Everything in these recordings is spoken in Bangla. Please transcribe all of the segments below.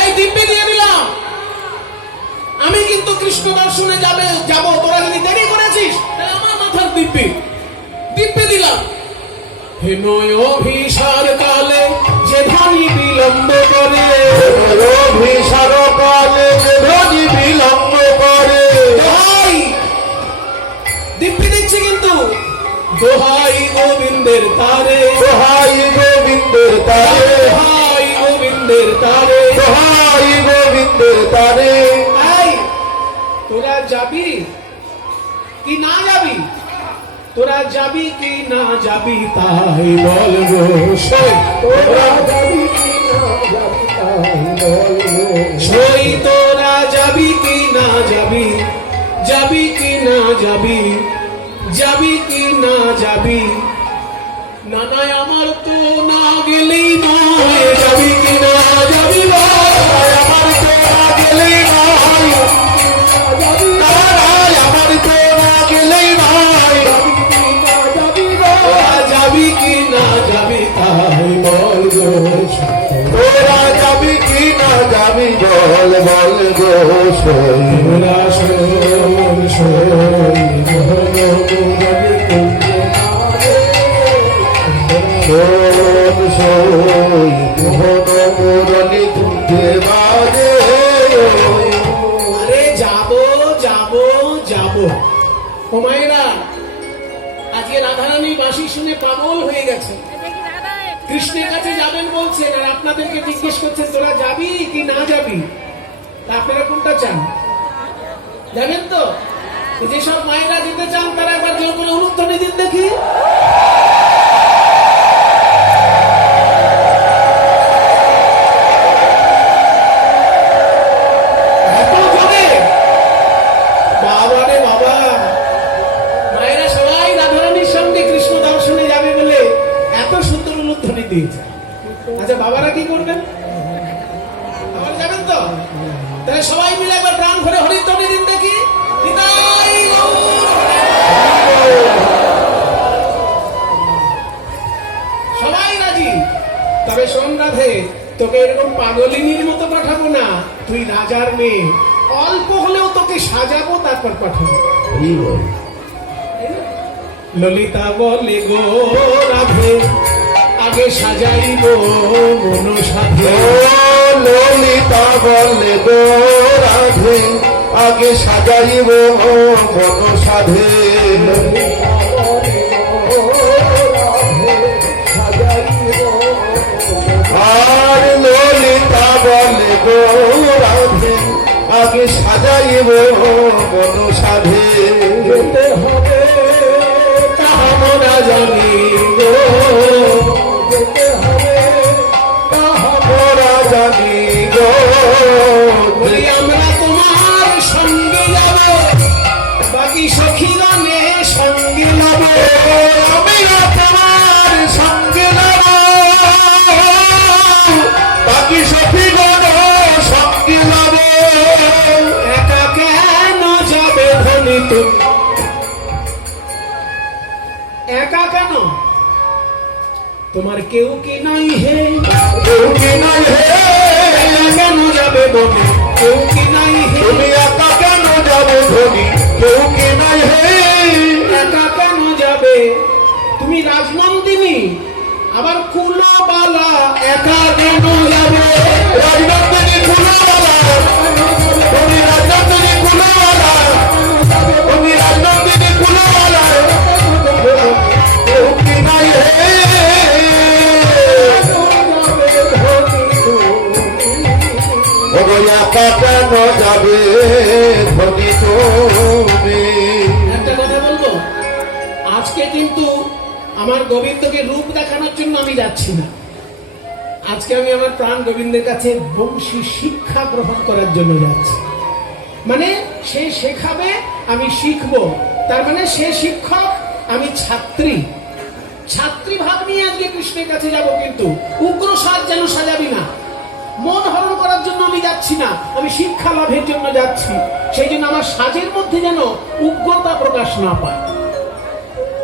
এই দিব্যি দিয়ে দিলাম। আমি কিন্তু কৃষ্ণ দর্শনে যাবে যাব। তোরা যদি দেরি করেছিস তাহলে আমার মাথার দিব্যি দিব্যি দিলাম। হে নয় অভিসার কালে যে ধ্বনি বিলম্ব করে অভিসার কালে যে ধ্বনি বিলম্ব করে। দোহাই! দিব্যি দিচ্ছি কিন্তু। দোহাই গোবিন্দের তারে। তারে দোহাই গোবিন্দের তারে। দোহাই গোবিন্দের তারে। তোরা যাবি কি না যাবি? তোরা যাবি কি না যাবি তাই বল তোরা যাবি কি না যাবি তাই বল তোরা যাবি কি না যাবি? যাবি কি না যাবি? যাবি কি না যাবি? না না আমার তো গেলেই নয় যাবি কিনা যাবি ভাই কৃষ্ণের কাছে যাবেন বলছেন আর আপনাদেরকে জিজ্ঞেস করছেন, তোরা যাবি কি না যাবি? আপনারা কোনটা চান? যাবেন তো? যেসব মায়েরা যেতে চান, তারা একবার জোর করে অনুত্তরে দিন দেখি। তোকে এরকম পাগলিনীর মতো পাঠাবো না। তুই রাজার মেয়ে। অল্প হলেও তোকে সাজাবো তারপর পাঠাবো। ললিতা বলে গো রাধে আগে সাজাইব মন সাধে ললিতা বলে গো রাধে আগে সাজাইব মন সাধে বলে রাধে আগে সাজাইব বন সাধে। তোমার কেউ কি নাই হে? কেউ কি নাই হে? কেন যাবে বনে? কেউ কি নাই হে? তুমি একা কেন যাবে ধনি? কেউ কি নাই হে? একা কেন যাবে? তুমি রাজনন্দিনী আবার কুলবালা। একা কেন যাবে? শিক্ষা গ্রহণ করার জন্য যাচ্ছি। মানে সে শেখাবে, আমি শিখব। তার মানে সে শিক্ষক, আমি ছাত্রী। ছাত্রী ভাব নিয়ে আজকে কৃষ্ণের কাছে যাব কিন্তু। উগ্র সাজ যেন সাজাবি না। মন হরণ করার জন্য আমি যাচ্ছি না। আমি শিক্ষা লাভের জন্য যাচ্ছি। সেই জন্য আমার সাজের মধ্যে যেন উগ্রতা প্রকাশ না পায়।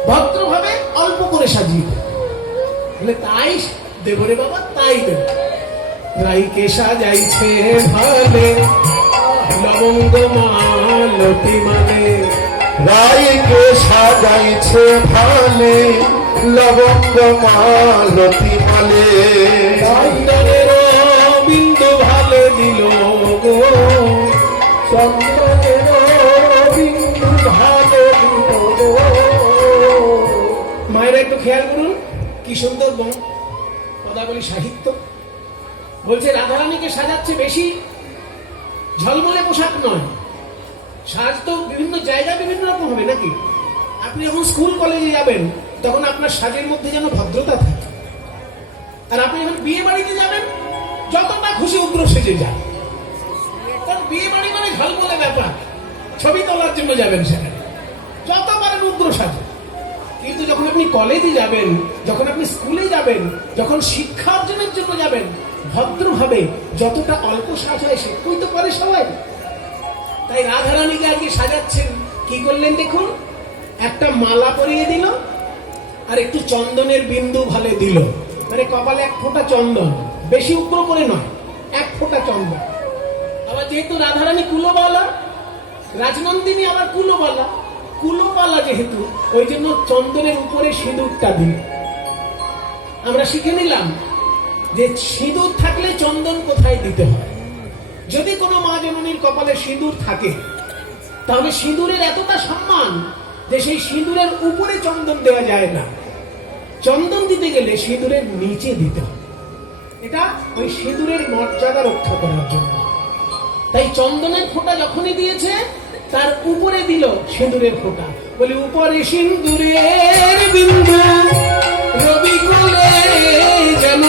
ভদ্রভাবে অল্প করে সাজিয়ে বলে তাই দেবরে বাবা তাই দেব। রাইকে সাজাইছে ভালে লবঙ্গ মালতি মানে। রাইকে সাজাইছে ভালে লবঙ্গ মালতি ভালো মায়েরা একটু খেয়াল করুন, কি সুন্দর বং পদাবলী সাহিত্য। বলছে, রাধারানীকে সাজাচ্ছে বেশি ঝলমলে পোশাক নয়। সাজ তো বিভিন্ন জায়গায় বিভিন্ন রকম হবে নাকি? আপনি যখন স্কুল কলেজে যাবেন, তখন আপনার সাজের মধ্যে যেন ভদ্রতা থাকে। আর আপনি যখন বিয়ে বাড়িতে যাবেন যতটা খুশি উগ্র সেজে যান। কারণ বিয়ে বাড়ি মানে ঝলমলে ব্যাপার। ছবি তোলার জন্য যাবেন সেখানে। যত পারেন উগ্র সাজে। কিন্তু যখন আপনি কলেজে যাবেন, যখন আপনি স্কুলে যাবেন, যখন শিক্ষা অর্জনের জন্য যাবেন, ভদ্রভাবে যতটা অল্প সাজ হয় সেটুকুই তো পারে সবাই। তাই রাধারানীকে আজকে সাজাচ্ছেন। কি করলেন দেখুন? একটা মালা পরিয়ে দিল আর একটু চন্দনের বিন্দু ভালে দিল। মানে কপালে এক ফোঁটা চন্দন। বেশি উগ্র করে নয়, এক ফোঁটা চন্দন আবার যেহেতু রাধারানী কুলোবালা, রাজনন্দিনী আবার কুলোবালা কুলোবালা যেহেতু, ওই জন্য চন্দনের উপরে সিঁদুরটা দিল। আমরা শিখে নিলাম যে সিঁদুর থাকলে চন্দন কোথায় দিতে হয়। যদি কোনো মা জননীর কপালে সিঁদুর থাকে, তাহলে সিঁদুরের এতটা সম্মান যে সেই সিঁদুরের উপরে চন্দন দেওয়া যায় না। চন্দন দিতে গেলে সিঁদুরের নিচে দিতে হবে এটা ওই সিঁদুরের মর্যাদা রক্ষা করার জন্য। তাই চন্দনের ফোঁটা যখনই দিয়েছে, তার উপরে দিল সিঁদুরের ফোঁটা। বলি, উপরে সিঁদুরের বিন্দু রবি কুলে যেন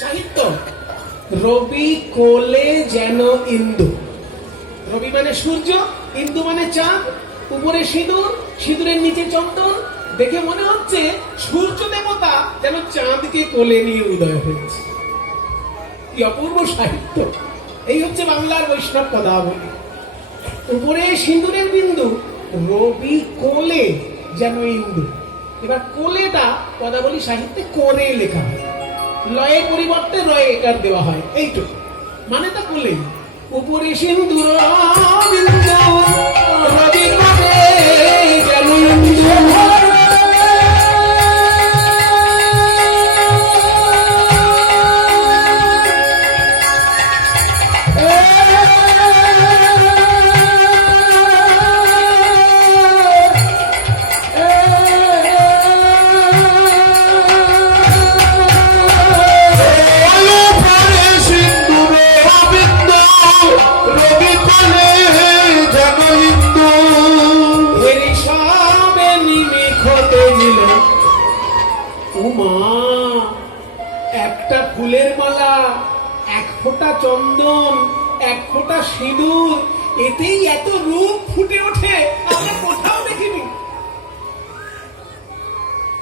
সাহিত্য। রবি কোলে যেন ইন্দু। রবি মানে সূর্য, ইন্দু মানে চাঁদ, উপরে সিঁদুর, সিঁদুরের নিচে চন্দন দেখে মনে হচ্ছে সূর্য দেবতা যেন চাঁদকে কোলে নিয়ে উদয় হয়েছে। কি অপূর্ব সাহিত্য। এই হচ্ছে বাংলার বৈষ্ণব পদাবলী। উপরে সিঁদুরের বিন্দু, রবি কোলে যেন ইন্দু এবার কোলেটা পদাবলী সাহিত্যে করে লেখা হয়। লয়ে পরিবর্তে রয়ে একার দেওয়া হয়। এইটুকু। মানে তা কোলে উপরে সিন্দুর উমা একটা ফুলের মালা, এক ফোঁটা চন্দন, এক ফোঁটা সিঁদুর, এতেই এত রূপ ফুটে ওঠে, আমরা কোথাও দেখি